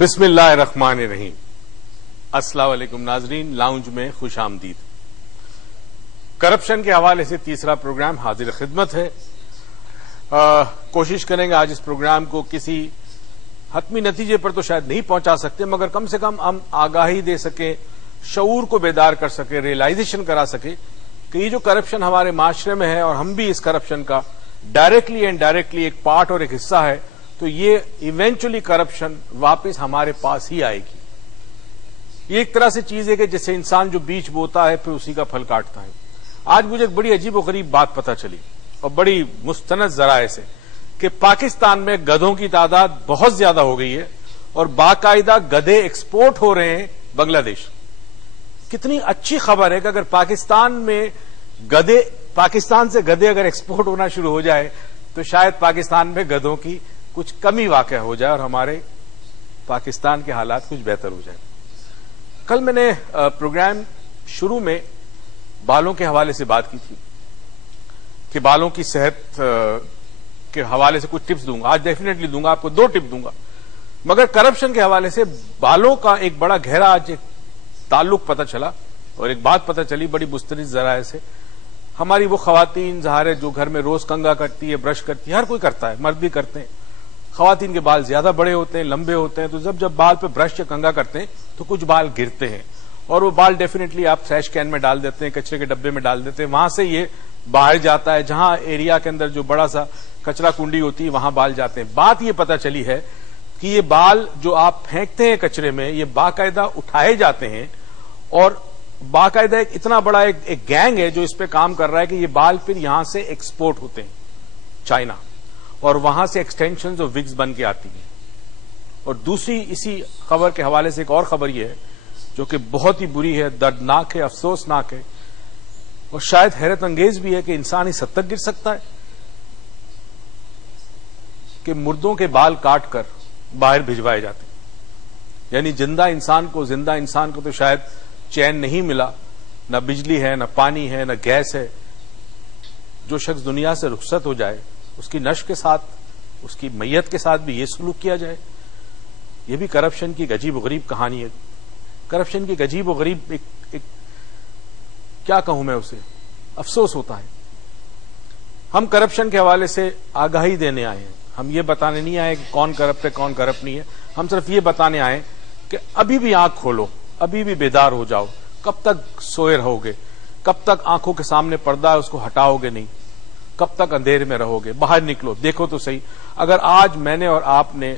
بسم اللہ الرحمن الرحیم۔ السلام علیکم ناظرین، لاؤنج میں خوش آمدید۔ کرپشن کے حوالے سے تیسرا پروگرام حاضر خدمت ہے۔ کوشش کریں گے آج اس پروگرام کو کسی حتمی نتیجے پر تو شاید نہیں پہنچا سکتے، مگر کم سے کم ہم آگاہی دے سکیں، شعور کو بیدار کر سکیں، ریئلائزیشن کرا سکیں کہ یہ جو کرپشن ہمارے معاشرے میں ہے اور ہم بھی اس کرپشن کا ڈائریکٹلی اینڈ ڈائریکٹلی ایک پارٹ اور ایک حصہ ہے، تو یہ ایونچولی کرپشن واپس ہمارے پاس ہی آئے گی۔ یہ ایک طرح سے چیز ہے کہ جسے انسان جو بیج بوتا ہے پھر اسی کا پھل کاٹتا ہے۔ آج مجھے ایک بڑی عجیب و غریب بات پتہ چلی اور بڑی مستند ذرائع سے کہ پاکستان میں گدھوں کی تعداد بہت زیادہ ہو گئی ہے اور باقاعدہ گدھے ایکسپورٹ ہو رہے ہیں بنگلہ دیش۔ کتنی اچھی خبر ہے کہ اگر پاکستان سے گدھے اگر ایکسپورٹ ہونا شروع ہو جائے تو شاید پاکستان میں گدھوں کی کچھ کمی واقع ہو جائے اور ہمارے پاکستان کے حالات کچھ بہتر ہو جائے۔ کل میں نے پروگرام شروع میں بالوں کے حوالے سے بات کی تھی کہ بالوں کی صحت کے حوالے سے کچھ ٹپس دوں گا۔ آج ڈیفینیٹلی دوں گا، آپ کو 2 ٹپ دوں گا، مگر کرپشن کے حوالے سے بالوں کا ایک بڑا گہرا آج ایک تعلق پتہ چلا اور ایک بات پتہ چلی بڑی مستند ذرائع سے۔ ہماری وہ خواتین ظاہر ہے جو گھر میں روز کنگھا کرتی ہے، برش کرتی ہے، ہر کوئی کرتا ہے، مرد بھی کرتے ہیں۔ خواتین کے بال زیادہ بڑے ہوتے ہیں، لمبے ہوتے ہیں، تو جب بال پہ برش یا کنگھا کرتے ہیں تو کچھ بال گرتے ہیں اور وہ بال ڈیفینیٹلی آپ ٹریش کین میں ڈال دیتے ہیں، کچرے کے ڈبے میں ڈال دیتے ہیں، وہاں سے یہ باہر جاتا ہے، جہاں ایریا کے اندر جو بڑا سا کچرا کنڈی ہوتی ہے وہاں بال جاتے ہیں۔ بات یہ پتہ چلی ہے کہ یہ بال جو آپ پھینکتے ہیں کچرے میں، یہ باقاعدہ اٹھائے جاتے ہیں اور باقاعدہ ایک اتنا بڑا ایک گینگ ہے جو اس پہ کام کر رہا ہے کہ یہ بال پھر یہاں سے ایکسپورٹ ہوتے ہیں چائنا، اور وہاں سے ایکسٹینشنز اور وگز بن کے آتی ہیں۔ اور دوسری اسی خبر کے حوالے سے ایک اور خبر یہ ہے جو کہ بہت ہی بری ہے، دردناک ہے، افسوسناک ہے اور شاید حیرت انگیز بھی ہے کہ انسان اس حد تک گر سکتا ہے کہ مردوں کے بال کاٹ کر باہر بھجوائے جاتے ہیں۔ یعنی زندہ انسان کو تو شاید چین نہیں ملا، نہ بجلی ہے، نہ پانی ہے، نہ گیس ہے۔ جو شخص دنیا سے رخصت ہو جائے اس کی نشر کے ساتھ، اس کی میت کے ساتھ بھی یہ سلوک کیا جائے، یہ بھی کرپشن کی ایک عجیب و غریب کہانی ہے۔ کرپشن کی ایک عجیب و غریب ایک کیا کہوں میں اسے، افسوس ہوتا ہے۔ ہم کرپشن کے حوالے سے آگاہی دینے آئے ہیں، ہم یہ بتانے نہیں آئے کہ کون کرپٹ ہے کون کرپٹ نہیں ہے، ہم صرف یہ بتانے آئے کہ ابھی بھی آنکھ کھولو، ابھی بھی بیدار ہو جاؤ۔ کب تک سوئے رہو گے؟ کب تک آنکھوں کے سامنے پردہ ہے اس کو ہٹاؤ گے نہیں؟ کب تک اندھیرے میں رہو گے؟ باہر نکلو، دیکھو تو صحیح۔ اگر آج میں نے اور آپ نے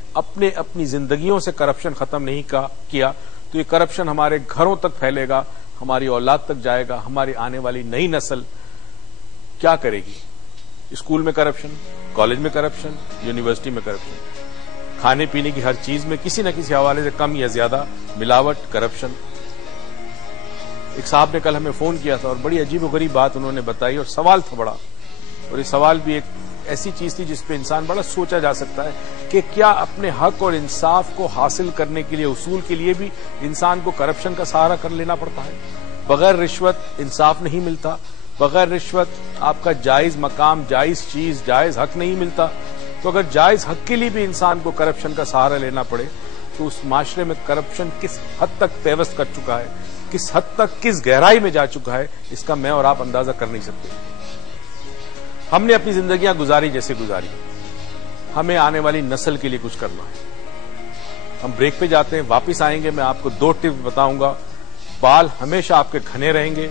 اپنی زندگیوں سے کرپشن ختم نہیں کیا تو یہ کرپشن ہمارے گھروں تک پھیلے گا، ہماری اولاد تک جائے گا، ہماری آنے والی نئی نسل کیا کرے گی؟ اسکول میں کرپشن، کالج میں کرپشن، یونیورسٹی میں کرپشن، کھانے پینے کی ہر چیز میں کسی نہ کسی حوالے سے کم یا زیادہ ملاوٹ، کرپشن۔ ایک صاحب نے کل ہمیں فون کیا تھا اور بڑی عجیب و غریب بات انہوں نے بتائی اور سوال تھا بڑا، اور یہ سوال بھی ایک ایسی چیز تھی جس پہ انسان بڑا سوچا جا سکتا ہے کہ کیا اپنے حق اور انصاف کو حاصل کرنے کے لیے، اصول کے لیے بھی انسان کو کرپشن کا سہارا کر لینا پڑتا ہے؟ بغیر رشوت انصاف نہیں ملتا، بغیر رشوت آپ کا جائز مقام، جائز چیز، جائز حق نہیں ملتا۔ تو اگر جائز حق کے لیے بھی انسان کو کرپشن کا سہارا لینا پڑے تو اس معاشرے میں کرپشن کس حد تک پیوست کر چکا ہے، کس حد تک، کس گہرائی میں جا چکا ہے، اس کا میں اور آپ اندازہ کر نہیں سکتے۔ ہم نے اپنی زندگیاں گزاری جیسے گزاری، ہمیں آنے والی نسل کے لیے کچھ کرنا ہے۔ ہم بریک پہ جاتے ہیں، واپس آئیں گے، میں آپ کو 2 ٹپس بتاؤں گا۔ بال ہمیشہ آپ کے گھنے رہیں گے،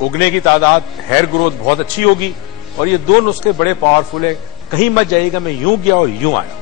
اگنے کی تعداد، ہیئر گروتھ بہت اچھی ہوگی، اور یہ 2 نسخے بڑے پاورفل ہیں۔ کہیں مت جائیے گا میں یوں گیا اور یوں آیا۔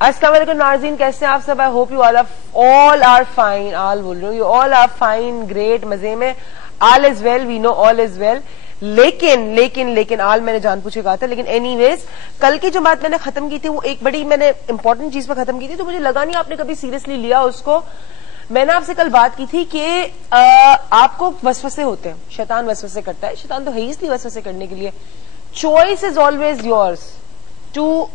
السلام علیکم ناظرین، کیسے ہیں آپ سب؟ I hope you all are fine, all بول رہی ہوں، you all are fine, great, مزے میں، آل از ویل، وی نو آل از ویل۔ لیکن آل میں نے جان پوچھ کے کہا تھا، لیکن اینی ویز کل کی جو بات میں نے ختم کی تھی وہ ایک بڑی میں نے امپورٹنٹ چیز پہ ختم کی تھی، تو مجھے لگا نہیں آپ نے کبھی سیریسلی لیا اس کو۔ میں نے آپ سے کل بات کی تھی کہ آپ کو وسوسے ہوتے ہیں، شیطان وسوسے کرتا ہے، شیطان تو ہے ہی اس لیے وسوسے کرنے کے لیے۔ چوائس از آلویز یورس، ٹو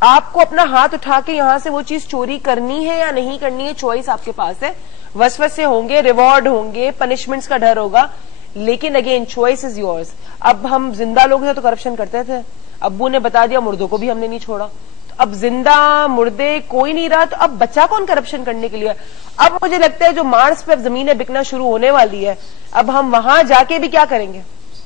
آپ کو اپنا ہاتھ اٹھا کے یہاں سے وہ چیز چوری کرنی ہے یا نہیں کرنی ہے, چوائس آپ کے پاس ہے. وسوسے ہوں گے, ریوارڈ ہوں گے, پنشمنٹس کا ڈر ہوگا, لیکن اگین چوائس از یورز. اب ہم زندہ لوگ ہیں تو کرپشن کرتے تھے, ابو نے بتا دیا, مردوں کو بھی ہم نے نہیں چھوڑا. اب زندہ مردے کوئی نہیں رہا, تو اب بچہ کون کرپشن کرنے کے لیے؟ اب مجھے لگتا ہے جو مارس پہ اب زمینیں بکنا شروع ہونے والی ہے, اب ہم وہاں جا کے بھی کیا کریں گے؟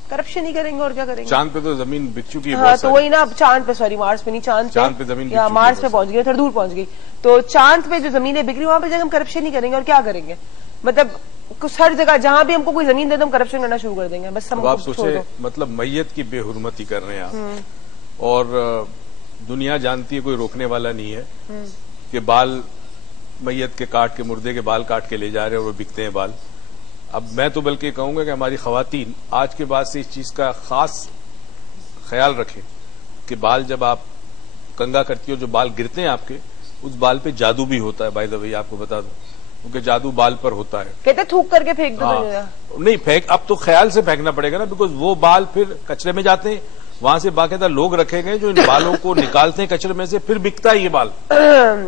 کرپشن ہی کریں گے, اور کیا کریں گے؟ چاند پہ تو زمین بک چکی ہے. ہاں تو وہی نا, اب چاند پہ, سوری مارس پہ نہیں, چاند پہ زمین, مارس پہ پہنچ گئی, تھوڑا دور پہنچ گئی. تو چاند پہ جو زمینیں بکری وہاں پہ جا کے ہم کرپشن ہی کریں گے, اور کیا کریں گے؟ مطلب ہر جگہ جہاں بھی ہم کو کوئی زمین دے تو ہم کرپشن کرنا شروع کر دیں گے. بس ہم آپ سوچے, مطلب میت کی بے حرمتی کر رہے ہیں آپ, اور دنیا جانتی ہے کوئی روکنے والا نہیں ہے کہ بال میت کے کاٹ کے, مردے کے بال کاٹ کے لے جا رہے ہیں اور وہ بکتے ہیں بال. اب میں تو بلکہ کہوں گا کہ ہماری خواتین آج کے بعد سے اس چیز کا خاص خیال رکھیں کہ بال جب آپ کنگا کرتی ہو, جو بال گرتے ہیں آپ کے, اس بال پہ جادو بھی ہوتا ہے. بائی دا وے آپ کو بتا دوں, کیونکہ جادو بال پر ہوتا ہے. کہتے تھوک کر کے پھینک دو. نہیں پھینک, اب تو خیال سے پھینکنا پڑے گا نا, بیکاز وہ بال پھر کچرے میں جاتے ہیں. وہاں سے باقاعدہ لوگ رکھے گئے جو ان بالوں کو نکالتے ہیں کچرے میں سے, پھر بکتا ہے یہ بال.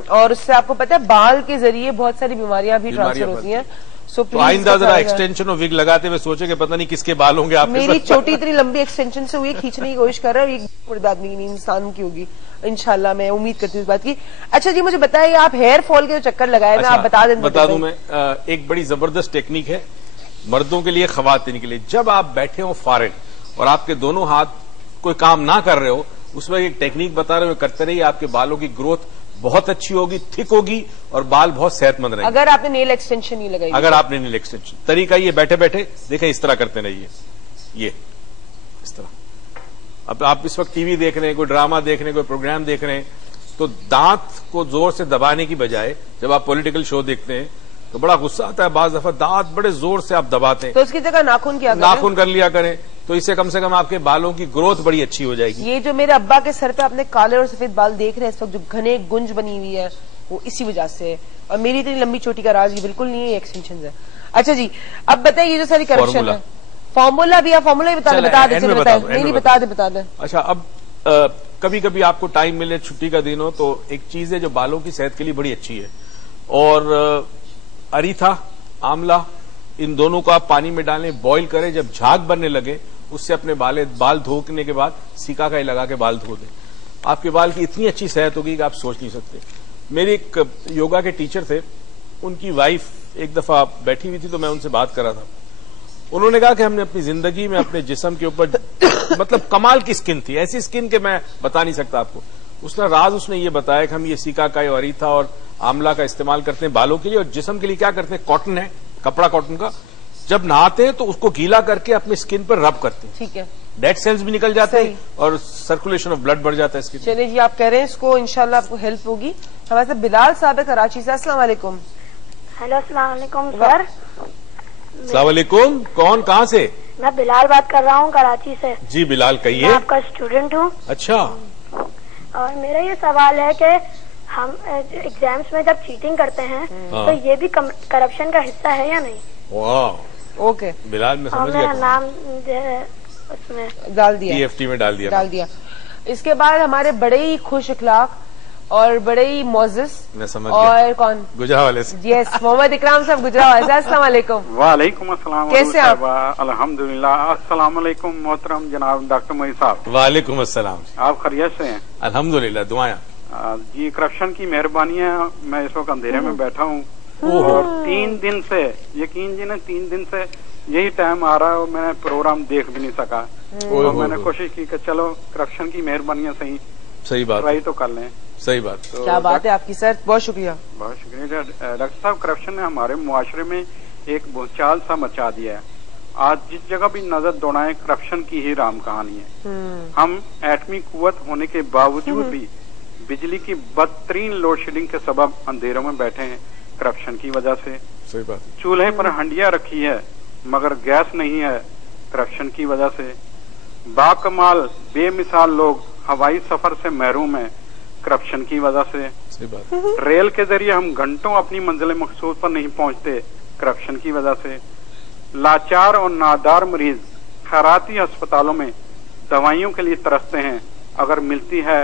اور اس سے آپ کو پتا ہے بال کے ذریعے بہت ساری بیماریاں بھی ٹرانسفر ہوتی ہیں. تو آئندہ ذرا ایکسٹینشن اور وگ لگاتے ہوئے سوچے کہ پتہ نہیں کس کے بال ہوں گے آپ. میری چوٹی اتنی لمبی ایکسٹینشن سے ہوئی, کھینچنے کی کوشش کر رہا ہے, ایک آدمی نہیں انسان کی ہوگی انشاءاللہ, میں امید کرتی ہوں اس بات کی. اچھا جی مجھے بتائیے, آپ ہیئر فال کے جو چکر لگائے میں آپ بتا دوں میں, ایک بڑی زبردست ٹیکنیک ہے مردوں کے لیے, خواتین کے لیے. جب آپ بیٹھے ہو فارغ اور آپ کے دونوں ہاتھ کوئی کام نہ کر رہے ہو, اس میں ایک ٹیکنیک بتا رہے ہو, کرتے رہیے, آپ کے بالوں کی گروتھ بہت اچھی ہوگی, تھک ہوگی, اور بال بہت صحت مند رہیں گے. اگر آپ نے نیل ایکسٹینشن نہیں لگائی, اگر آپ نے نیل ایکسٹینشن, طریقہ یہ بیٹھے بیٹھے دیکھیں اس طرح کرتے رہیے, یہ اس طرح. اب آپ اس وقت ٹی وی دیکھ رہے ہیں, کوئی ڈرامہ دیکھ رہے ہیں, کوئی پروگرام دیکھ رہے ہیں, تو دانت کو زور سے دبانے کی بجائے جب آپ پولیٹیکل شو دیکھتے ہیں تو بڑا غصہ آتا ہے, بعض دفعہ دانت بڑے زور سے آپ دباتے ہیں, تو اس کی جگہ ناخن کیا کریں, ناخن کر لیا کریں, تو اس سے کم آپ کے بالوں کی گروتھ بڑی اچھی ہو جائے گی. یہ جو میرے ابا کے سر پہ اپنے کالے اور سفید بال دیکھ رہے ہیں اس وقت, جو گھنے گنج بنی ہوئی ہے, وہ اسی وجہ سے ہے. اور میری اتنی لمبی چوٹی کا راز یہ بالکل نہیں ہے, ایکسٹینشن ہے. اچھا جی اب بتائیں, یہ جو ساری کرپشن ہے, فارمولا بھی بتا دیں. اچھا, اب کبھی کبھی آپ کو ٹائم ملے, چھٹی کا دن ہو, تو ایک چیز ہے جو بالوں کی صحت کے لیے بڑی اچھی ہے, اور اریتھا, آملہ, ان دونوں کو آپ پانی میں ڈالیں, بوائل کریں, جب جھاگ بننے لگے اس سے اپنے بال دھونے کے بعد سیکا کائی لگا کے بال دھو دیں. آپ کے بال کی اتنی اچھی صحت ہوگی کہ آپ سوچ نہیں سکتے. میرے ایک یوگا کے ٹیچر تھے, ان کی وائف ایک دفعہ بیٹھی ہوئی تھی تو میں ان سے بات کر رہا تھا. انہوں نے کہا کہ ہم نے اپنی زندگی میں اپنے جسم کے اوپر مطلب کمال کی اسکن تھی, ایسی اسکن کہ میں بتا نہیں سکتا آپ کو. اس نے یہ بتایا کہ ہم یہ سیکا کائی اور اریتھا اور آملہ کا استعمال کرتے ہیں بالوں کے لیے, اور جسم کے لیے کیا کرتے ہیں, کاٹن ہے, کپڑا کاٹن کا, جب نہاتے ہیں تو اس کو گیلا کر کے اپنی اسکن پر رب کرتے ہیں. ٹھیک ہے, ڈیڈ سیلز بھی نکل جاتے ہیں اور سرکولیشن آف بلڈ بڑھ جاتا ہے اسکن. چلیے جی, آپ کہہ رہے ہیں اس کو انشاءاللہ آپ کو ہیلپ ہوگی. ہمارے ساتھ بلال صاحب ہے کراچی سے. السلام علیکم. ہیلو, السلام علیکم سر. السلام علیکم, کون, کہاں سے؟ میں بلال بات کر رہا ہوں کراچی سے. جی بلال کہیے. میں آپ کا اسٹوڈنٹ ہوں. اچھا, اور میرا یہ سوال ہے کہ ہم ایگزامس میں جب چیٹنگ کرتے ہیں تو یہ بھی کرپشن کا حصہ ہے یا نہیں؟ واہ, اوکے بلال میں سمجھ گیا, نام اس میں ڈال دیا, EFT میں ڈال دیا. اس کے بعد ہمارے بڑے ہی خوش اخلاق اور بڑے ہی معزز, میں سمجھ اور کون, گجرا سے, یس, محمد اکرام صاحب گجرا والے سے. السلام علیکم. وعلیکم السلام. کیسے آپ؟ الحمدللہ. السلام علیکم محترم جناب ڈاکٹر معین صاحب. وعلیکم السلام. آپ خیریت سے ہیں؟ الحمدللہ, دعائیں. جی, کرپشن کی مہربانی ہے. میں اس وقت اندھیرے میں بیٹھا ہوں, اور 3 دن سے, یقین جی نے 3 دن سے یہی ٹائم آ رہا ہے, اور میں نے پروگرام دیکھ بھی نہیں سکا. اور میں نے کوشش کی کہ چلو کرپشن کی مہربانی صحیح بات, ٹرائی تو کر لیں. صحیح بات. کیا بات ہے آپ کی سر, بہت شکریہ. بہت شکریہ ڈاکٹر صاحب. کرپشن نے ہمارے معاشرے میں ایک بھونچال سا مچا دیا ہے. آج جس جگہ بھی نظر دوڑائیں کرپشن کی ہی رام کہانی ہے. ہم ایٹمی قوت ہونے کے باوجود بھی بجلی کی بدترین لوڈ شیڈنگ کے سبب اندھیروں میں بیٹھے ہیں کرپشن کی وجہ سے. صحیح بات. چولہے پر ہنڈیاں رکھی ہے مگر گیس نہیں ہے کرپشن کی وجہ سے. باکمال بے مثال لوگ ہوائی سفر سے محروم ہیں کرپشن کی وجہ سے. صحیح بات. ریل کے ذریعے ہم گھنٹوں اپنی منزل مقصود پر نہیں پہنچتے کرپشن کی وجہ سے. لاچار اور نادار مریض خیراتی ہسپتالوں میں دوائیوں کے لیے ترستے ہیں, اگر ملتی ہے